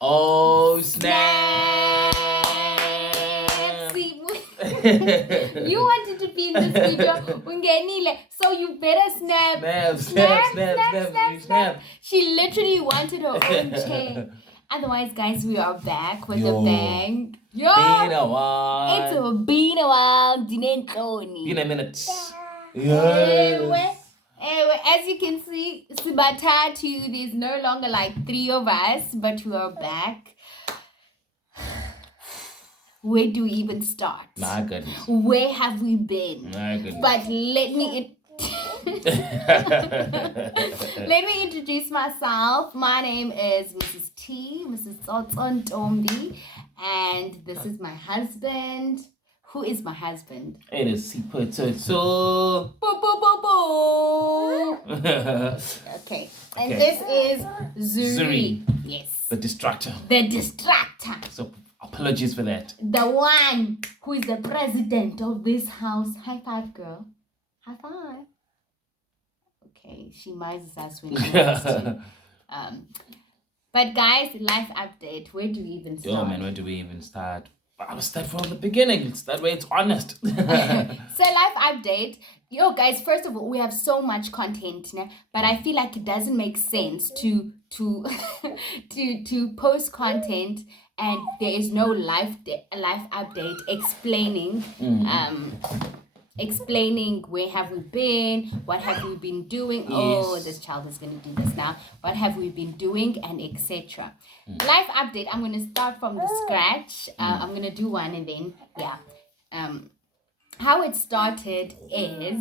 Oh, snap! See, you wanted to be in this video. Ungenile. So you better snap. Snap. She literally wanted her own chair. Otherwise, guys, we are back with a bang. Yo! Been a while. It's been a while. Dinentloni. Been a minute. Yes. As you can see, Sibatatu, there's no longer like 3 of us, but we are back. Where do we even start? My goodness. Where have we been? My goodness. But let me let me introduce myself. My name is Mrs. T, Mrs. Tsotson Tombi, and this is my husband. Who is my husband? It is Sipototo. Boo, boo, boo, boo. Okay. And this is Zuri. Yes. The distractor. The distractor. So apologies for that. The one who is the president of this house. High five, girl. High five. Okay, she mises us when she wants to. But guys, life update. Where do we even start? Yo, man, where do we even start? I will start from the beginning. It's that way it's honest. So life update. Yo, guys, first of all, we have so much content now, but I feel like it doesn't make sense to post content and there is no life update explaining where have we been, what have we been doing. Yes. Oh, this child is going to do this now. What have we been doing, and etc. Life update. I'm going to start from the scratch. I'm going to do one and then how it started is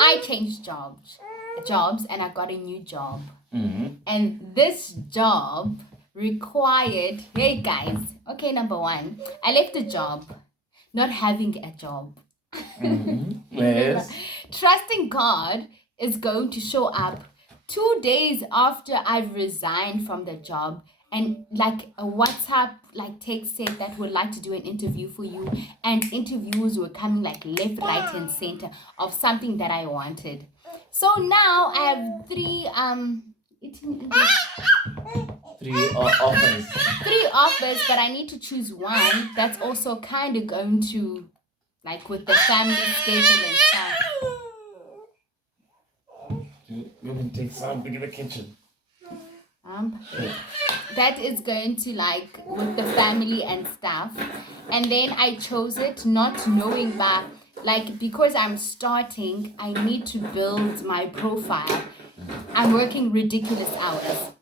I changed jobs and I got a new job. And this job required, hey guys, okay, number one, I left the job not having a job. Yes. Trusting God is going to show up 2 days after I've resigned from the job, and like a WhatsApp text said that would like to do an interview for you, and interviews were coming like left, right, and center of something that I wanted. So now I have 3 offers. 3 offers, but I need to choose one that's also kind of going to like with the family schedule and stuff. You can take something in the kitchen. That is going to like with the family and stuff. And then I chose it not knowing that because I'm starting, I need to build my profile. I'm working ridiculous hours.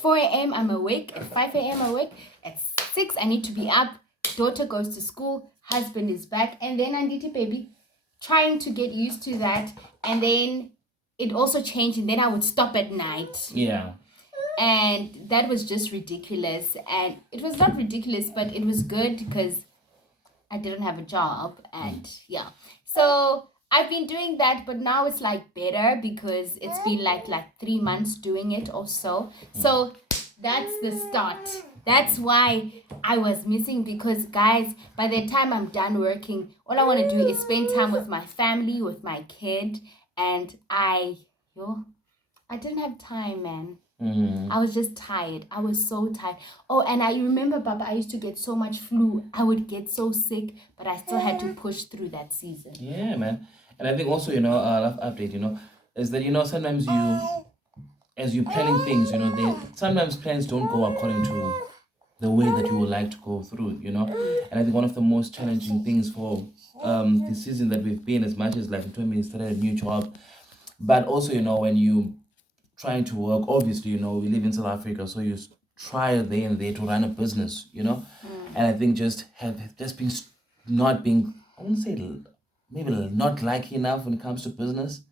4 a.m. I'm awake. At 5 a.m. I'm awake. At 6 I need to be up. Daughter goes to school. Husband is back. And then I need a baby. Trying to get used to that. And then it also changed. And then I would stop at night. Yeah. And that was just ridiculous. And it was not ridiculous, but it was good because I didn't have a job. And yeah. So I've been doing that, but now it's like better because it's been like 3 months doing it or so. So that's the start. That's why I was missing, because guys, by the time I'm done working, all I want to do is spend time with my family, with my kid, and I didn't have time, man. I was just tired. I was so tired. Oh, and I remember, Baba, I used to get so much flu. I would get so sick, but I still had to push through that season. Yeah, man. And I think also, life update, is that, sometimes as you're planning things, sometimes plans don't go according to the way that you would like to go through, And I think one of the most challenging things for the season that we've been, as much as like we started a new job, but also, when you trying to work, obviously, we live in South Africa, so you try there and there to run a business, And I think not being, I wouldn't say maybe not lucky enough when it comes to business.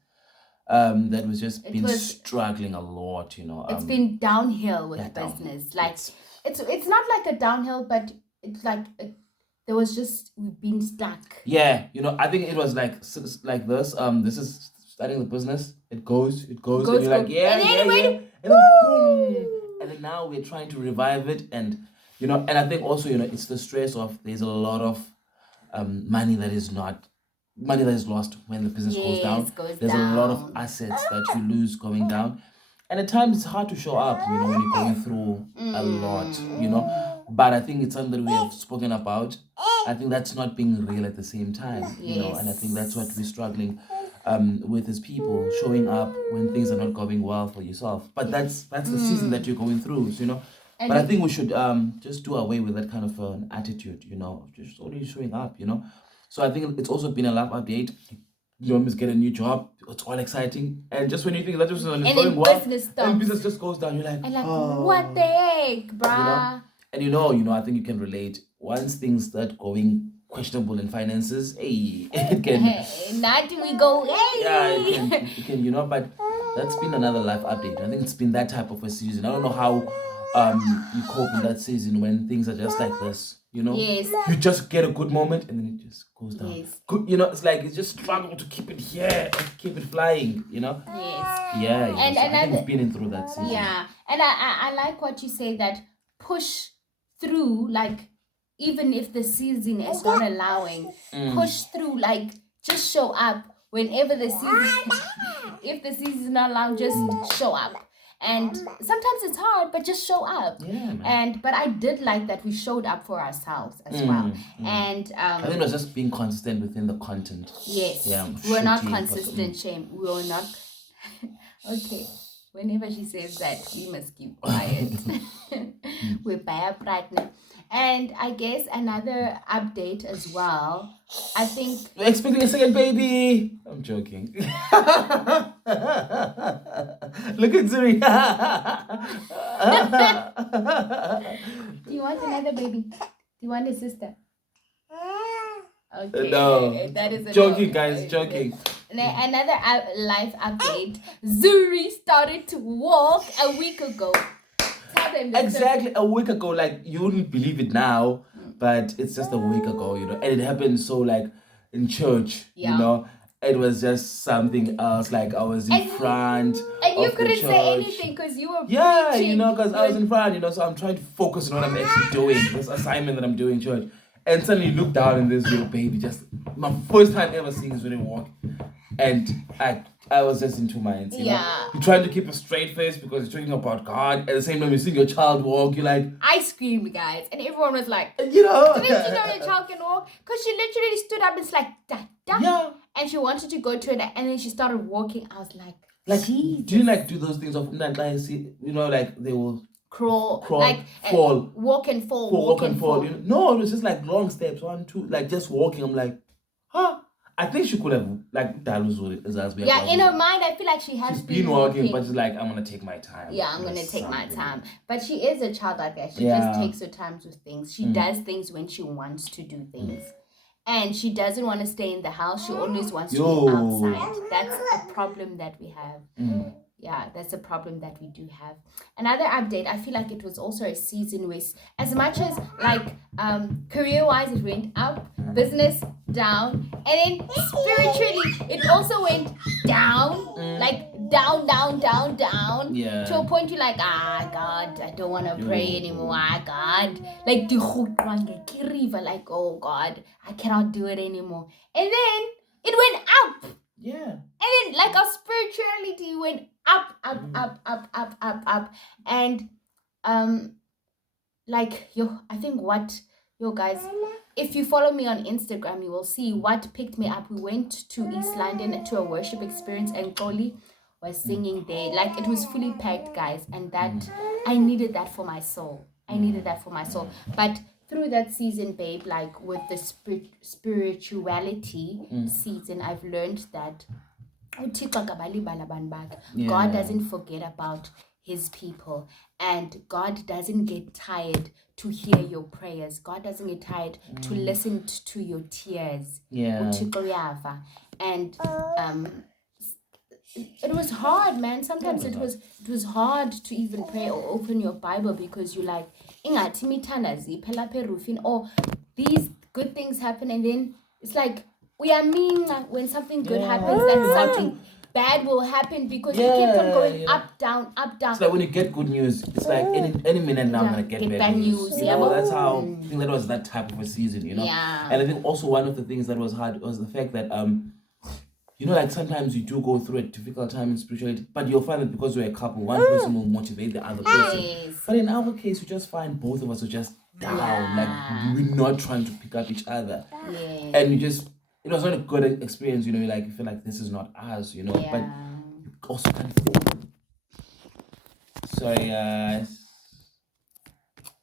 That was just struggling a lot, It's been downhill with business. It's not like a downhill, but it's like we've been stuck. Yeah, I think it was like this. This is starting the business. It goes, and you're like, yeah. And then boom, and then now we're trying to revive it, and and I think also it's the stress of there's a lot of money that is lost when the business goes down. There's a lot of assets that you lose going down. And at times it's hard to show up, when you're going through a lot. But I think it's something that we have spoken about. I think that's not being real at the same time, and I think that's what we're struggling with as people, showing up when things are not going well for yourself. But that's the season that you're going through, But I think we should just do away with that kind of an attitude, just only showing up, So I think it's also been a life update. You almost get a new job, it's all exciting, and just when you think that just is going well, and business just goes down, you're like, what the heck, bruh? And I think you can relate. Once things start going questionable in finances, it can. Not do we go? Hey. Yeah, it can. But that's been another life update. I think it's been that type of a season. I don't know how you cope in that season when things are just like this. Yes. You just get a good moment and then it just goes down. Yes. Good, it's like you just struggle to keep it here and keep it flying. Yes. Yeah. And so I think we've been through that season. Yeah, and I like what you say, that push through, like, even if the season is not allowing, push through, like, just show up whenever the season, if the season is not allowed, just show up. And sometimes it's hard, but just show up. Yeah, man. But I did like that we showed up for ourselves as well. And I think it was just being consistent within the content. Yes. Yeah. We're not consistent, shame. We were not. Okay. Whenever she says that, we must keep quiet. We're by pregnant. And I guess another update as well. I think we're expecting a second baby. I'm joking. Look at Zuri. Do you want another baby? Do you want a sister? Okay. No. That is joking, guys. Joking. Another life update. Zuri started to walk a week ago. Tell them exactly a week ago. Like, you wouldn't believe it now, but it's just a week ago, and it happened so, like, in church, it was just something else. Like, I was in front and you of couldn't the church. say anything because you were preaching. Because I was in front, so I'm trying to focus on what I'm actually doing, this assignment that I'm doing in church. And suddenly you look down and this little baby, just my first time ever seeing this when walk. And I was just in two minds, You're trying to keep a straight face because you're talking about God. At the same time, you're seeing your child walk. You're like... I screamed, guys. And everyone was like... Didn't you know your child can walk? Because she literally stood up and it's like... Da, da. Yeah. And she wanted to go to it. And then she started walking. I was like... Jesus. Do you do those things of... like they will... Crawl, like fall. Walk and fall. Walk and fall. No, it was just like long steps. 1, 2, like just walking. I'm like, I think she could have Yeah, in her mind, I feel like she's been walking, but she's like, I'm gonna take my time. Yeah, I'm gonna take my time. But she is a child like that. She just takes her time with things. She does things when she wants to do things. And she doesn't want to stay in the house. She always wants to be outside. That's a problem that we have. Yeah, that's a problem that we do have. Another update, I feel like it was also a season where, as much as like career-wise it went up, business down, and then spiritually it also went down, like down, yeah. to a point you're like, God, I don't want to pray anymore. God, like like, oh God, I cannot do it anymore. And then it went up. Yeah. And then like our spirituality went up. And I think guys, if you follow me on Instagram, you will see what picked me up. We went to East London to a worship experience and Koli was singing there. Like, it was fully packed, guys, and that I needed that for my soul. But through that season, babe, like with the spirituality season, I've learned that God doesn't forget about his people, and God doesn't get tired to hear your prayers. God doesn't get tired to listen to your tears. And it was hard, man. Sometimes it was hard to even pray or open your Bible because you're like, or these good things happen, and then it's like we are mean when something good happens, that something bad will happen because you keep on going up, down. It's like when you get good news, it's like any minute now I'm gonna get bad news. That's how I think that was that type of a season, Yeah. And I think also one of the things that was hard was the fact that you know, like sometimes you do go through a difficult time in spirituality, but you'll find that because you're a couple, one person will motivate the other person. Yes. But in our case, you just find both of us are just down, like we're not trying to pick up each other, Yes. and you just, it was not a good experience, you know, like you feel like this is not us, you know, but Yeah. you also kind of, sorry guys,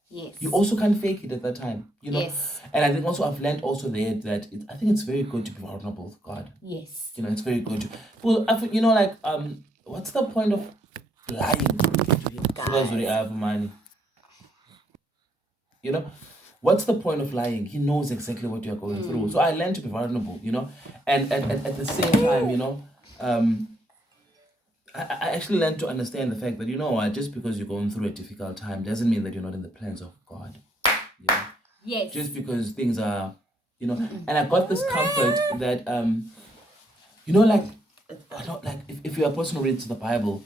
Yes. you also can't fake it at that time, you know. Yes. And I think also I've learned also there that I think it's very good to be vulnerable with God. Yes. You know, it's very good to, well, I think, you know, like what's the point of lying to money? You know, what's the point of lying? He knows exactly what you're going through. So I learned to be vulnerable, you know, and at the same time, you know, I actually learned to understand the fact that, you know what, just because you're going through a difficult time doesn't mean that you're not in the plans of God. You know? Yes. Just because things are, you know, and I got this comfort that, you know, like, I don't like, if you're a person who reads the Bible,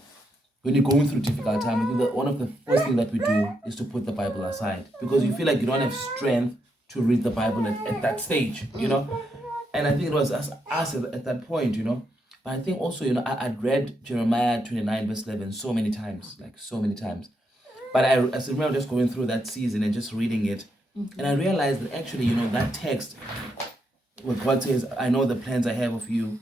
when you're going through difficult time, I think that one of the first things that we do is to put the Bible aside, because you feel like you don't have strength to read the Bible at that stage, you know. And I think it was us at that point, you know. But I think also, you know, I'd read Jeremiah 29 verse 11 so many times, like so many times. But I still remember just going through that season and just reading it. And I realized that actually, you know, that text, where God says, I know the plans I have of you,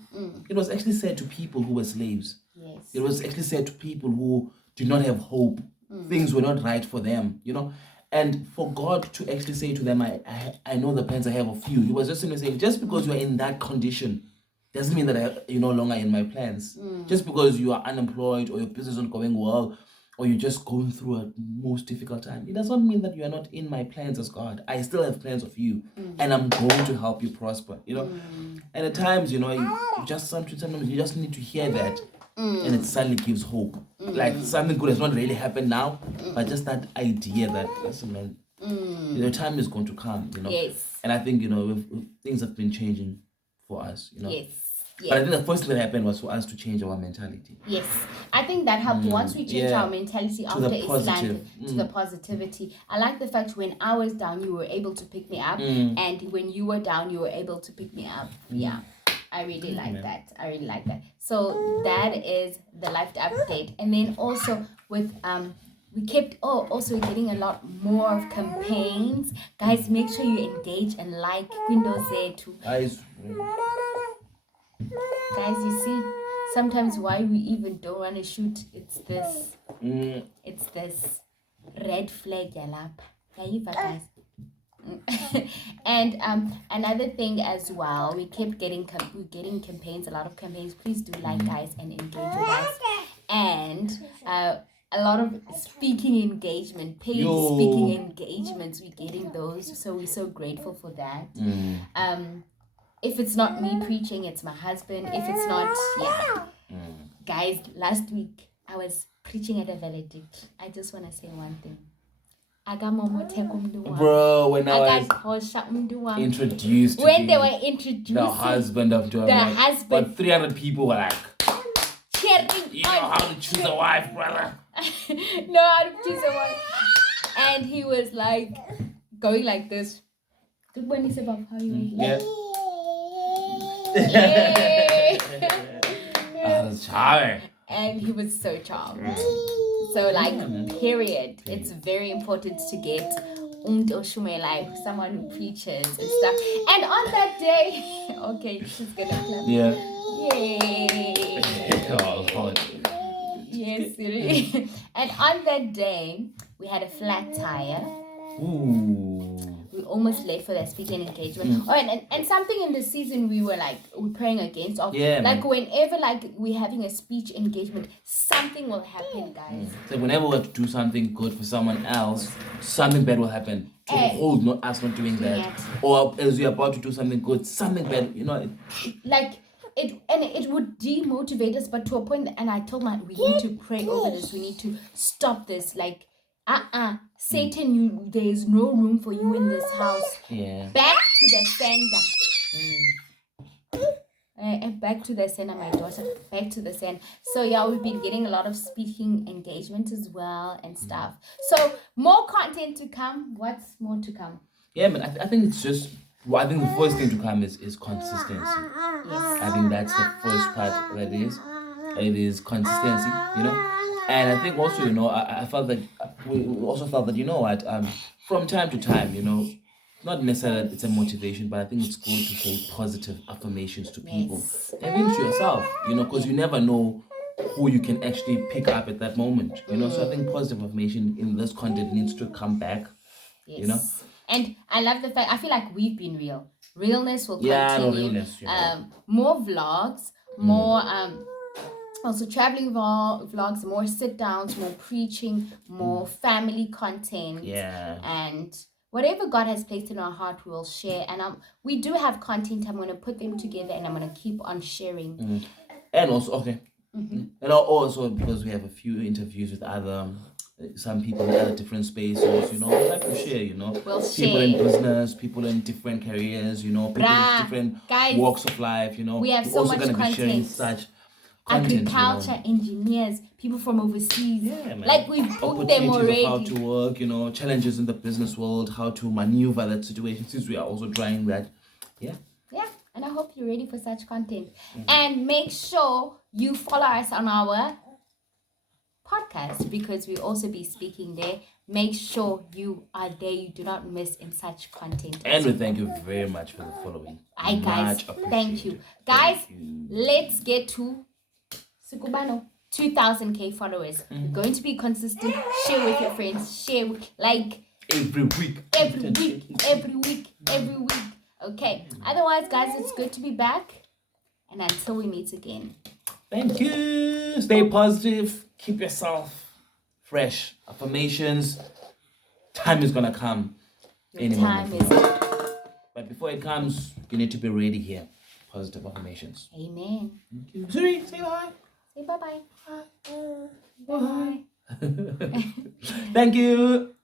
it was actually said to people who were slaves. Yes. It was actually said to people who did not have hope. Things were not right for them, you know. And for God to actually say to them, I know the plans I have of you, he was just simply saying, just because you're in that condition doesn't mean that you're no longer in my plans. Just because you are unemployed or your business isn't going well or you're just going through a most difficult time, it does not mean that you are not in my plans as God. I still have plans of you and I'm going to help you prosper, you know. And at times, you know, sometimes you just need to hear that and it suddenly gives hope. Like something good has not really happened now, but just that idea that, listen, man, the time is going to come, you know. Yes. And I think, you know, things have been changing for us, you know. Yes. But I think the first thing that happened was for us to change our mentality. Yes, I think that helped. Once we change our mentality after the positive. to the positivity. I like the fact when I was down, you were able to pick me up, and when you were down, you were able to pick me up. Yeah, I really like that. I really like that. So that is the life update, and then also with we kept also getting a lot more of campaigns. Guys, make sure you engage and like Windows there too. Guys, you see, sometimes why we even don't want to shoot, it's this red flag yalapha. Guys. And another thing as well, we kept getting campaigns, a lot of campaigns. Please do like, guys, and engage with us. And a lot of speaking engagement, paid speaking engagements, we're getting those, so we're so grateful for that. If it's not me preaching, it's my husband. If it's not, guys, last week I was preaching at a valedict. I just want to say one thing. Bro, when I was introduced when they were introducing the husband of John, but 300 people were like, cheering, you know how to choose a wife, brother. No, how to choose a wife. And he was like going like this. Good one is about how you yeah. That's charming. And he was so charmed. So like, period. It's very important to get like someone who preaches and stuff. And on that day, okay, she's gonna clap. Yeah. Yay. Yes, really. And on that day, we had a flat tire. Ooh. We almost late for that speaking engagement. Oh, and something in the season we're praying against. Like whenever we're having a speech engagement, something will happen, guys. So whenever we have to do something good for someone else, something bad will happen. To hold us not doing that. Or as we're about to do something good, something bad, you know. It would demotivate us, but to a point, and I told we need to pray over this. We need to stop this. Satan, there is no room for you in this house. Yeah. Back to the sender. Back to the sender, my daughter. Back to the sender. So yeah, we've been getting a lot of speaking engagements as well and stuff. So more content to come. What's more to come? Yeah, but I think it's just Well, I think the first thing to come is consistency. Yes. I think that's the first part that it is consistency, you know. And I think also, you know, I felt that we also felt that, you know what, from time to time, you know, not necessarily that it's a motivation, but I think it's good to say positive affirmations to people, Yes. and even to yourself, you know, because you never know who you can actually pick up at that moment, you know. So I think positive affirmation in this content needs to come back, Yes. you know. And I love the fact, I feel like we've been real. Realness will Yeah, no, continue. realness, you know. More vlogs, more also traveling vlogs, more sit downs, more preaching, more family content. Yeah. And whatever God has placed in our heart, we will share. And we do have content. I'm going to put them together and I'm going to keep on sharing. And also, okay. And also because we have a few interviews with other some people in other different spaces, you know, we like to share, you know, We'll people in share. business, people in different careers, you know, people Bruh, in different guys, walks of life, you know. we have We're so also much gonna be sharing content. such content, Agriculture, you know. engineers, people from overseas. Yeah, man. Like we've booked them Opportunities already. of how to work, you know, challenges in the business world, how to maneuver that situation, since we are also trying that. Yeah. Yeah, and I hope you're ready for such content. And make sure you follow us on our podcast because we'll also be speaking there. Make sure you are there. You do not miss in such content. And we thank you very much for the following. Hi guys, Much thank you. appreciated. Guys, Thank you. let's get to Sukubano 2000k followers. We're going to be consistent. Share with your friends. Share with, like Every week. every week. Okay. Otherwise, guys, it's good to be back. And until we meet again. Thank you. Stay positive. Keep yourself fresh. Affirmations. Time is gonna come. Any Time moment. is. But before it comes, you need to be ready here. Positive affirmations. Amen. Thank you. Suri, say bye. Say bye bye. Bye bye. Thank you.